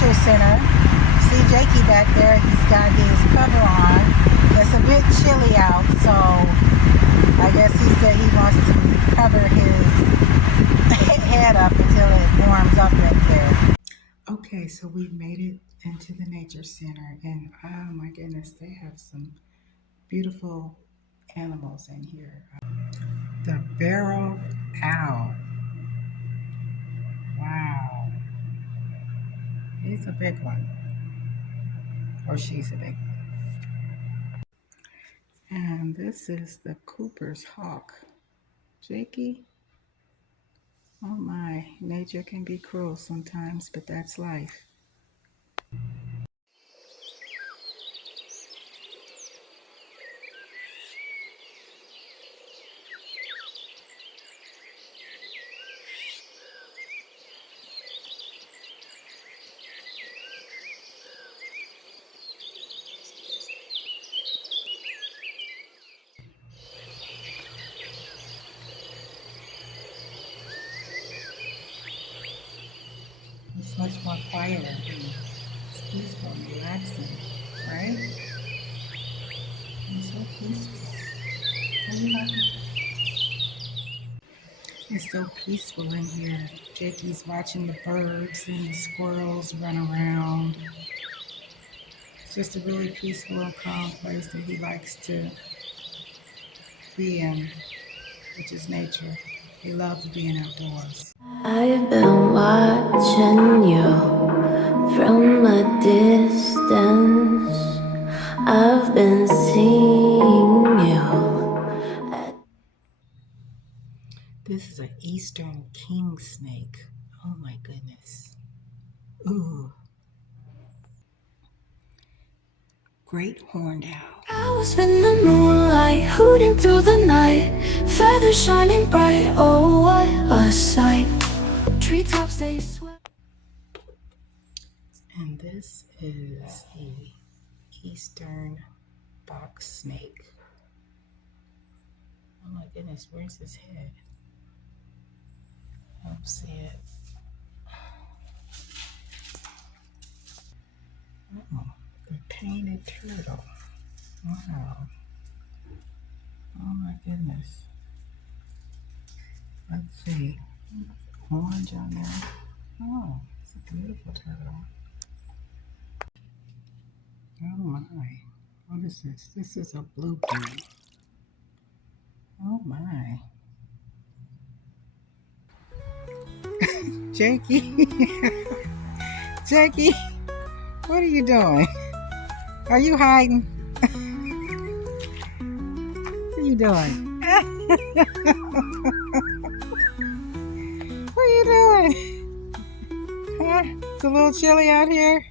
nature center. See Jakey back there, he's got his cover on. It's a bit chilly out, so I guess he said he wants to cover his head up until it warms up in there. Okay, so we've made it into the nature center, and oh my goodness, they have some beautiful animals in here. The barrel owl. Wow. He's a big one. Or she's a big one. And this is the Cooper's hawk. Jakey. Oh my, nature can be cruel sometimes, but that's life. It's much more quieter. It's peaceful and relaxing, right? It's so peaceful. Are you happy? It's so peaceful in here. Jakey's watching the birds and the squirrels run around. It's just a really peaceful and calm place that he likes to be in, which is nature. He loves being outdoors. I've been watching you from a distance. I've been seeing you. This is an eastern king snake. Oh my goodness. Ooh. Great horned owl. I was in the moonlight, hooting through the night, feathers shining bright. Oh, what a sight! Treetops they swept. And this is the eastern box snake. Oh my goodness, where's his head? I don't see it. Oh, the painted turtle. Wow. Oh my goodness. Let's see. Orange on there. Oh, it's a beautiful turtle. Oh my. What is this? This is a blueberry. Oh my. Jakey. Jakey, what are you doing? Are you hiding? What are you doing? What are you doing? Huh? It's a little chilly out here.